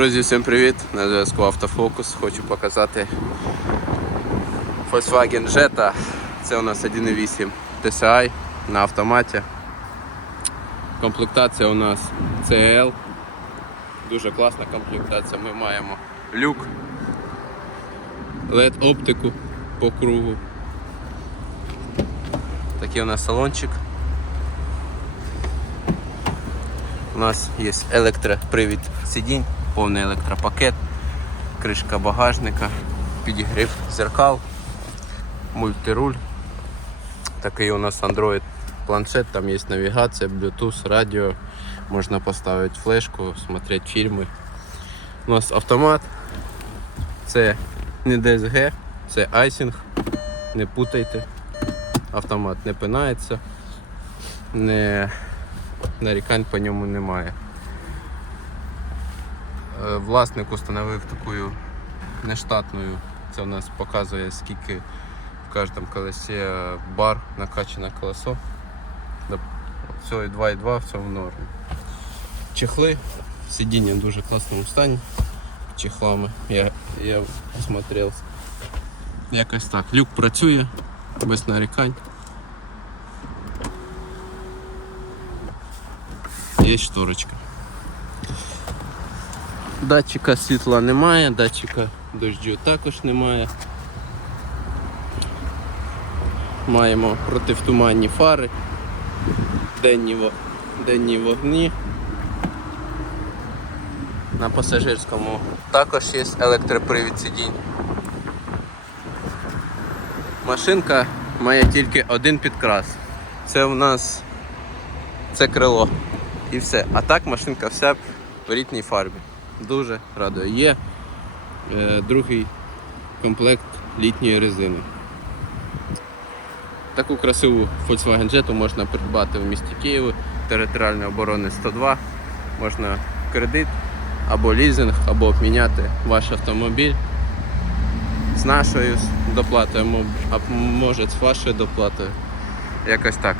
Друзі, всім привіт! На зв'язку Автофокус. Хочу показати Volkswagen Jetta. Це у нас 1.8 TSI на автоматі. Комплектація у нас CL. Дуже класна комплектація. Ми маємо люк, LED оптику по кругу. Такий у нас салончик. У нас є електропривід сидінь, повний електропакет, кришка багажника, підігрів зеркал, мультируль. Такий у нас Android планшет, там є навігація, Bluetooth, радіо, можна поставити флешку, смотреть фільми. У нас автомат, це не DSG, це айсинг, не путайте. Автомат не пинається, не нарікань по ньому немає. Е, Власник установив таку нештатну, це у нас показує скільки в кожному колесі бар накачане колесо. Все, 2,2, все в нормі. Чехли, сидіння в дуже класному стані. Чехлами. Я, я осмотрел. Якось так. Люк працює, без нарікань. Є шторочка. Датчика світла немає, датчика дощу також немає. Маємо противтуманні фари, денні, денні вогні. На пасажирському також є електропривід сидінь. Машинка має тільки один підкрас. Це у нас це крило. І все. А так машинка вся в рідній фарбі. Дуже радує. Є е, другий комплект літньої резини. Таку красиву Volkswagen Jetta можна придбати в місті Києві, територіальної оборони 102. Можна кредит або лізинг, або обміняти ваш автомобіль з нашою доплатою, або може з вашою доплатою. Якось так.